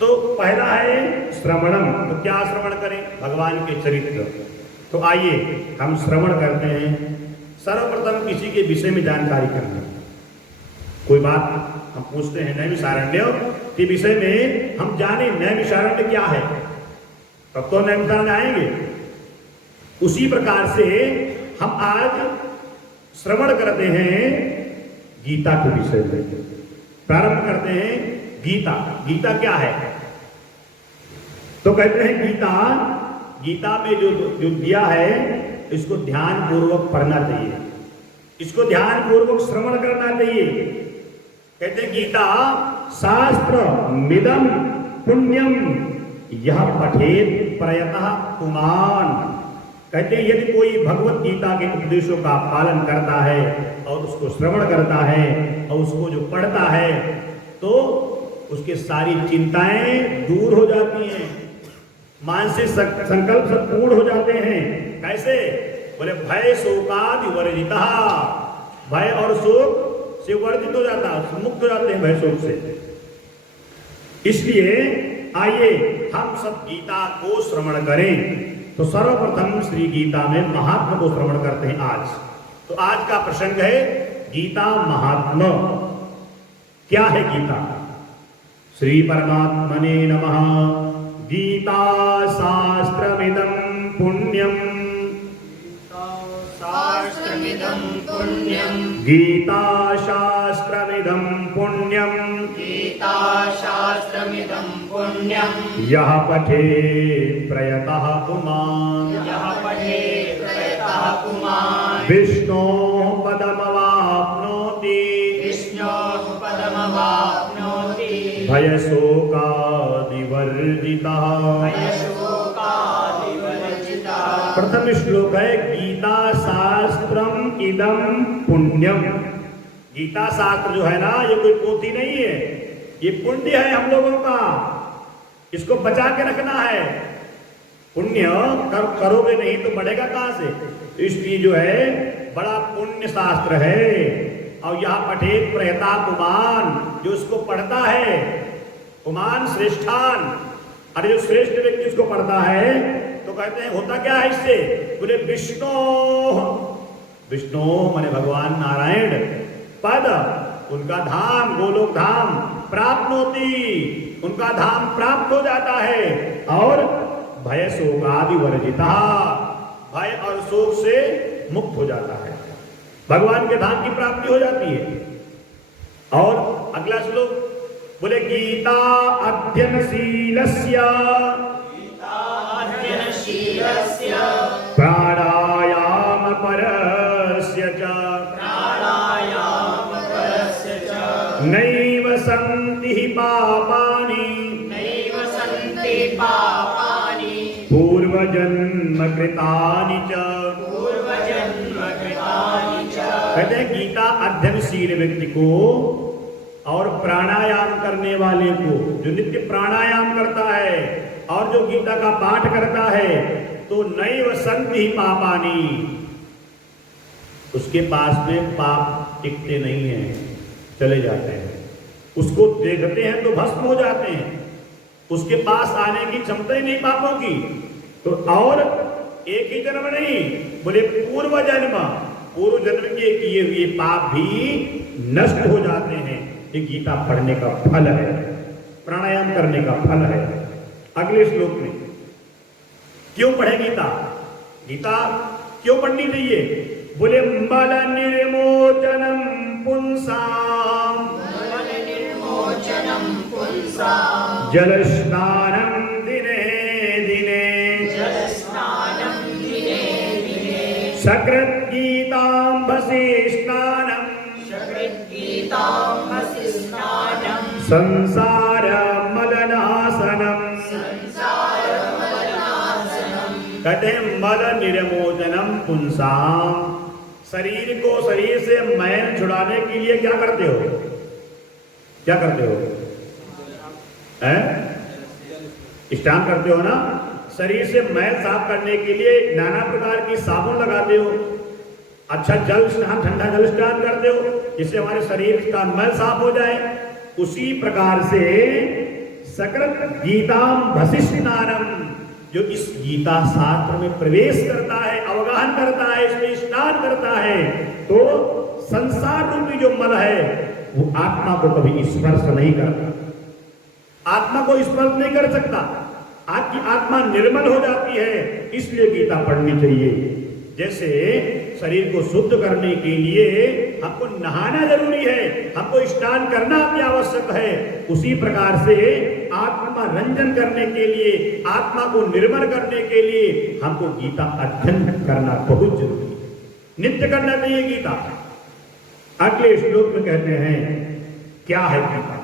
तो पहला है श्रवणम। तो क्या श्रवण करें? भगवान के चरित्र। तो आइए हम श्रवण करते हैं। सर्वप्रथम किसी के विषय में जानकारी करना। कोई बात हम पूछते हैं नैमिषारण्य के विषय में, हम जाने नैमिषारण्य क्या है, तब तो नैमिषारण्य आएंगे। उसी प्रकार से हम आज श्रवण करते हैं गीता के विषय में। प्रारंभ करते हैं गीता। गीता क्या है? तो कहते हैं गीता में जो दिया है इसको ध्यान पूर्वक पढ़ना चाहिए, इसको ध्यान पूर्वक श्रवण करना चाहिए। कहते हैं गीता शास्त्र मिदम पुण्यम यह पठेत प्रयतः पुमान। कहते हैं यदि कोई भगवत गीता के उपदेशों का पालन करता है और उसको श्रवण करता है और उसको जो पढ़ता है तो उसके सारी चिंताएं दूर हो जाती हैं, मानसिक संकल्प सब पूर्ण हो जाते हैं। कैसे? बोले भय शोकादि वर्जिता। भय और शोक से वर्जित हो जाता है, मुक्त हो जाते हैं भय शोक से। इसलिए आइए हम सब गीता को श्रवण करें। तो सर्वप्रथम श्री गीता में महात्मा को श्रवण करते हैं आज। तो आज का प्रसंग है गीता महात्मा। क्या है गीता? श्री परमात्मने नमः। गीता शास्त्रमिदं पुण्यम। शास्त्रमिदं पुण्यम। गीता शास्त्रमिदं पुण्यम। गीता शास्त्रमिदं पुण्यम। यः पठेत् प्रयतः पुमान्। यः पठेत् प्रयतः पुमान्। विष्णोः पदमवाप्नोति। विष्णोः पदमवाप्नोति। भयशोकादिवर्जितः। भयशोकादिवर्जितः। प्रथम श्लोक है गीता शास्त्रम इदम पुण्यम। गीता शास्त्र जो है ना, ये कोई पोथी नहीं है, ये पुण्य है हम लोगों का। इसको बचा के रखना है। पुण्य करोगे नहीं तो बढ़ेगा कहां से? इसलिए जो है बड़ा पुण्य शास्त्र है। और यह पठेत प्रयता पुमान, जो इसको पढ़ता है, पुमान श्रेष्ठान। अरे जो श्रेष्ठ व्यक्ति इसको पढ़ता है तो कहते हैं होता क्या है इससे? बोले विष्णु। विष्णु माने भगवान नारायण। पद उनका धाम, गोलोक धाम प्राप्त होती, उनका धाम प्राप्त हो जाता है। और भय शोकादि वर्जिता, भय और शोक से मुक्त हो जाता है, भगवान के धाम की प्राप्ति हो जाती है। और अगला श्लोक बोले गीता अध्ययनशीलस्य। गीता अध्ययनशीलस्य। प्राणायाम परस्य च। प्राणायाम परस्य च। नैव सन्ति हि पापानि। नैव सन्ति पापानि। पूर्वजन्म कृतानि च। पूर्वजन्म कृतानि च। कहते हैं गीता अध्ययनशील व्यक्ति को और प्राणायाम करने वाले को, जो नित्य प्राणायाम करता है और जो गीता का पाठ करता है, तो नैव सन्ति हि पापानि, उसके पास में पाप टिकते नहीं हैं, चले जाते हैं। उसको देखते हैं तो भस्म हो जाते हैं, उसके पास आने की क्षमता ही नहीं पापों की। तो और एक ही जन्म नहीं, बोले पूर्व जन्म, पूर्व जन्म के किए हुए पाप भी नष्ट हो जाते हैं। ये गीता पढ़ने का फल है, प्राणायाम करने का फल है। अगले श्लोक में क्यों पढ़े गीता? गीता क्यों पढ़नी चाहिए? बोले मल निर्मोचनम पुंसाम। मल निर्मोचनम पुंसाम। जल स्नानम दिने दिने। जल स्नानं दिने दिने। सकृत गीतांभसि स्नानम। सकृत गीतांभसि स्नानं। संसार मलनाशनम। संसार मलनाशनम। कहते हैं मल निर्मोचनम पुंसाम। शरीर को, शरीर से मैल छुड़ाने के लिए क्या करते हो? क्या करते हो? स्नान करते हो ना। शरीर से मैल साफ करने के लिए नाना प्रकार की साबुन लगाते हो, अच्छा जल स्नान, ठंडा जल स्नान करते हो, जिससे हमारे शरीर का मैल साफ हो जाए। उसी प्रकार से सकृत गीताम वसिष्ठानम, जो इस गीता शास्त्र में प्रवेश करता है, अवगाहन करता है, इसमें स्नान करता है, तो संसार रूपी जो मल है वो आत्मा को कभी स्पर्श नहीं करता, आत्मा को स्पर्श नहीं कर सकता। आपकी आत्मा निर्मल हो जाती है, इसलिए गीता पढ़नी चाहिए। जैसे शरीर को शुद्ध करने के लिए हमको नहाना जरूरी है, हमको स्नान करना अति आवश्यक है, उसी प्रकार से आत्मा रंजन करने के लिए, आत्मा को निर्मल करने के लिए हमको गीता अध्ययन करना बहुत जरूरी है, नित्य करना चाहिए गीता। अगले श्लोक में कहते हैं क्या है गीता,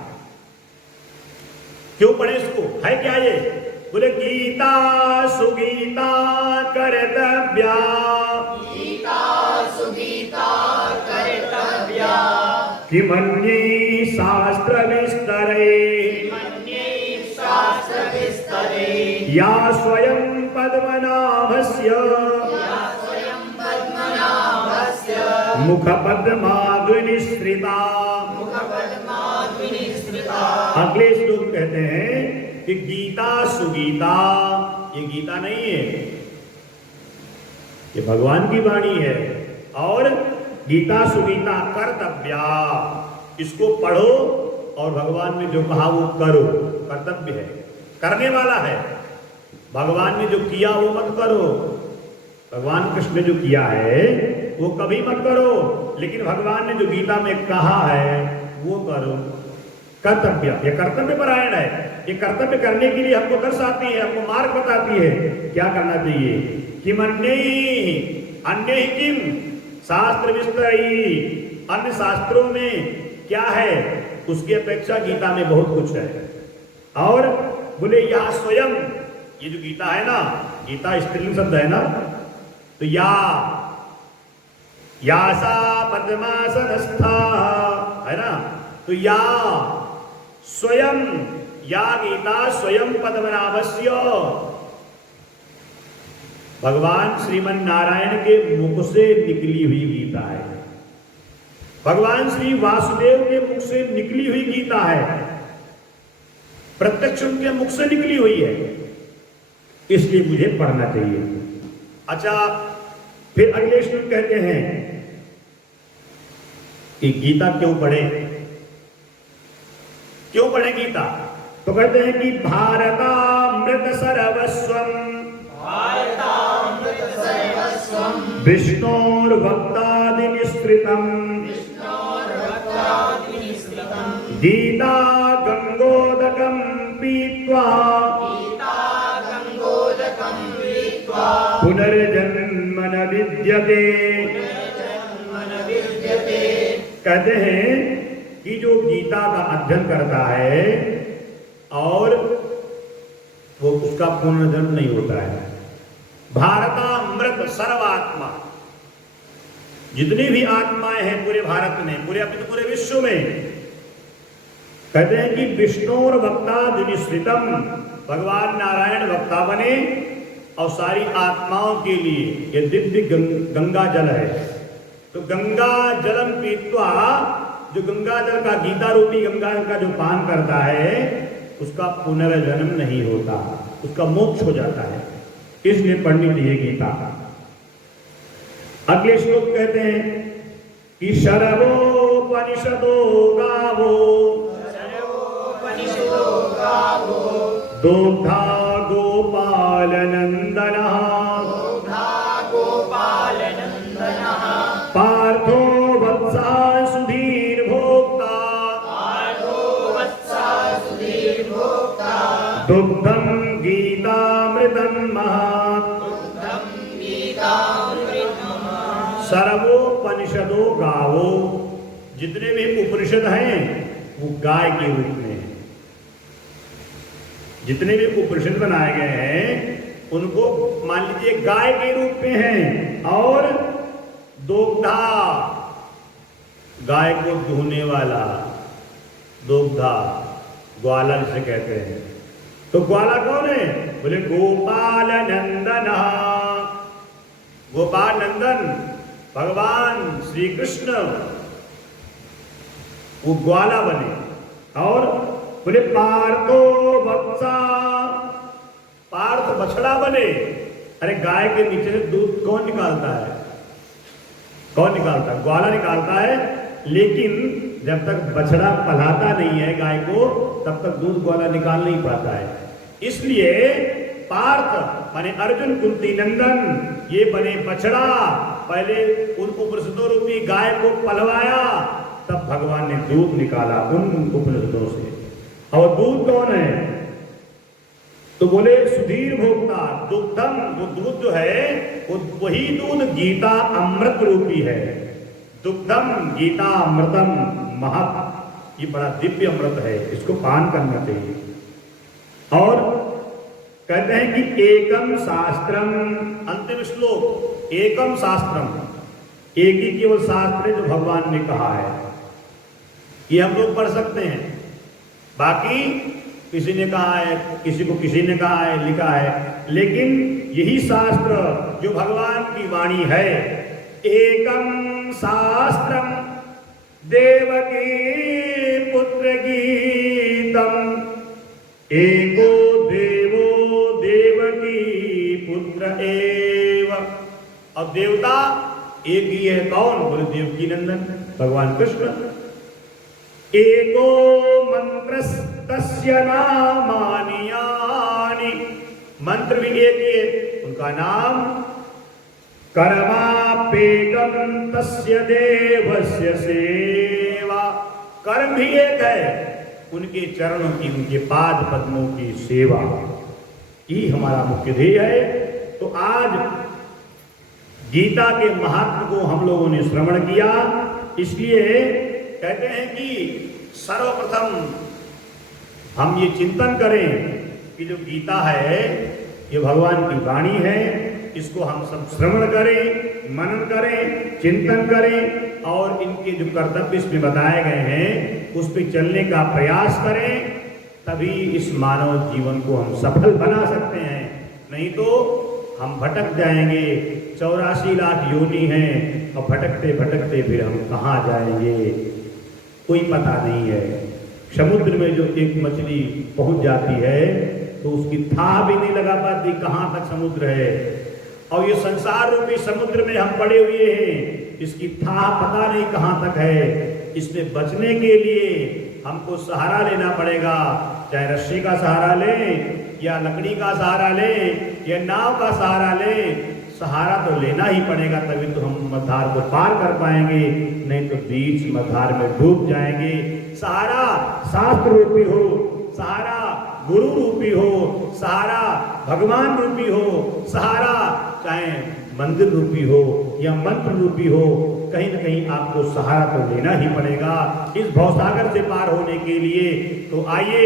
क्यों पढ़े इसको, है क्या ये? बोले गीता सुगीता कर्तव्या, गीता सुगीता कर्तव्या, किमन्ये शास्त्र विस्तरे, मन्ये शास्त्र विस्तरे, या स्वयं पद्मनाभस्य, या स्वयं पद्मनाभस्य, मुख पद्माद्विनिसृता। मुखपद्माद्विनिसृता। अगले श्लोक कहते हैं कि गीता सुगीता, ये गीता नहीं है, ये भगवान की वाणी है। और गीता सुगीता कर्तव्या, इसको पढ़ो और भगवान ने जो कहा वो करो, कर्तव्य है, करने वाला है। भगवान ने जो किया वो मत करो, भगवान कृष्ण ने जो किया है वो कभी मत करो, लेकिन भगवान ने जो गीता में कहा है वो करो। कर्तव्य, ये कर्तव्य परायण है, ये कर्तव्य करने के लिए हमको दर्शाती है, हमको मार्ग बताती है क्या करना चाहिए। किम अन्य किम शास्त्र विस्तरी, अन्य शास्त्रों में क्या है उसकी अपेक्षा गीता में बहुत कुछ है। और बोले या स्वयं, ये जो गीता है ना, गीता स्त्रीलिंग शब्द है ना, तो या सा पद्मासनस्था है ना, तो या स्वयं, या गीता स्वयं पद्मनाभस्य, भगवान श्रीमन नारायण के मुख से निकली हुई गीता है, भगवान श्री वासुदेव के मुख से निकली हुई गीता है, प्रत्यक्ष उनके मुख से निकली हुई है, इसलिए मुझे पढ़ना चाहिए। अच्छा, फिर अगले श्लोक कहते हैं कि गीता क्यों पढ़े, क्यों पढ़े गीता? तो कहते हैं कि भारतामृत सर्वस्वम, भारतामृत सर्वस्वम, विष्णोर्भक्तादिनिःसृतम्, विष्णोर्भक्तादिनिःसृतम्, गीता गंगोदकं पीत्वा, गीता गंगोदकं पीत्वा, पुनर्जन्म न विद्यते। पुनर्जन्म न विद्यते। कहते हैं कि जो गीता का अध्ययन करता है और वो उसका पुनर्जन्म नहीं होता है। भारतामृत सर्वात्मा, जितनी भी आत्माएं हैं पूरे भारत में, पूरे विश्व में, कहते हैं कि विष्णुर वक्ता दिनिश्रितम, भगवान नारायण वक्ता बने और सारी आत्माओं के लिए ये दिव्य गंगा जल है। तो गंगा जलम पीत्वा, जो गंगा जल का, गीता रूपी गंगा जल का जो पान करता है उसका पुनर्जन्म नहीं होता, उसका मोक्ष हो जाता है, इसलिए पढ़नी चाहिए गीता। अगले श्लोक कहते हैं कि शरवोपनिषदो गावो, सर्वोपनिषदो गावो, दोग्धा गोपालनन्दनः, दोग्धा गोपालनन्दनः, पार्थो वत्सा सुधीर्भोक्ता, पार्थो वत्सा सुधीर्भोक्ता, दुग्धं गीतामृतं महत्, दुग्धं गीतामृतं महत्। सर्वोपनिषदो गावो, जितने भी उपनिषद हैं वो गाय के रूप में हैं। जितने भी उपनिषद बनाए गए हैं उनको मान लीजिए गाय के रूप में हैं। और दोग्धा, गाय को दुहने वाला, दोग्धा ग्वाला जिसे कहते हैं। तो ग्वाला कौन है? बोले गोपाल नंदन, गोपाल नंदन भगवान श्री कृष्ण वो ग्वाला बने। और बोले पार्थो बछड़ा बने। अरे गाय के नीचे से दूध कौन निकालता है? कौन निकालता है? ग्वाला निकालता है। लेकिन जब तक बछड़ा पलाता नहीं है गाय को, तब तक दूध ग्वाला निकाल नहीं पाता है। इसलिए पार्थ माने अर्जुन कुंती नंदन ये बने बछड़ा, पहले उन उपनिषदों रूपी गाय को पलवाया, तब भगवान ने दूध निकाला उन उपनिषदों से। और दूध कौन है? तो बोले सुधीर भोक्ता दुग्धम, वो दूध जो है वो वही दूध गीता अमृत रूपी है। दुग्धम गीता अमृतम महत, ये बड़ा दिव्य अमृत है, इसको पान करना चाहिए। और कहते हैं कि एकम शास्त्रम, अंतिम श्लोक, एकम शास्त्रम, एक ही केवल शास्त्र है जो भगवान ने कहा है, ये हम लोग पढ़ सकते हैं। बाकी किसी ने कहा है, किसी को किसी ने कहा है, लिखा है, लेकिन यही शास्त्र जो भगवान की वाणी है। एकम शास्त्रम देवकी पुत्र गीतम, एको देवो देवकी पुत्र एव। अब देवता एक ही है, कौन? बोले देवकी नंदन भगवान कृष्ण। एको मंत्रस्तस्य नामानि यानि, मंत्र भी एक ही है, उनका नाम कर्मापेकम तस्य देवस्य सेवा, कर्म भी एक है, उनके चरणों की, उनके पाद पद्मों की सेवा, ये हमारा मुख्य ध्येय है। तो आज गीता के महात्म को हम लोगों ने श्रवण किया, इसलिए कहते हैं कि सर्वप्रथम हम ये चिंतन करें कि जो गीता है ये भगवान की वाणी है, इसको हम सब श्रवण करें, मनन करें, चिंतन करें और इनके जो कर्तव्य इसमें बताए गए हैं उस पर चलने का प्रयास करें, तभी इस मानव जीवन को हम सफल बना सकते हैं। नहीं तो हम भटक जाएंगे, 84 लाख योनि हैं और भटकते भटकते फिर हम कहाँ जाएंगे कोई पता नहीं है। समुद्र में जो एक मछली पहुंच जाती है तो उसकी था भी नहीं लगा पाती कहाँ तक समुद्र है, और ये संसार रूपी समुद्र में हम पड़े हुए हैं, इसकी था पता नहीं कहाँ तक है। इसमें बचने के लिए हमको सहारा लेना पड़ेगा, चाहे रस्सी का सहारा लें या लकड़ी का सहारा लें या नाव का सहारा लें, सहारा तो लेना ही पड़ेगा, तभी तो हम मझधार को पार कर पाएंगे, नहीं तो बीच मझधार में डूब जाएंगे। सहारा शास्त्र रूपी हो, सहारा गुरु रूपी हो, सहारा भगवान रूपी हो, सहारा चाहे मंदिर रूपी हो या मंत्र रूपी हो, कहीं न कहीं आपको सहारा तो लेना ही पड़ेगा इस भवसागर से पार होने के लिए। तो आइए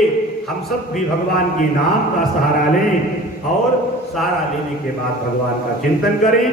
हम सब भी भगवान के नाम का सहारा लें और सहारा लेने के बाद भगवान का चिंतन करें।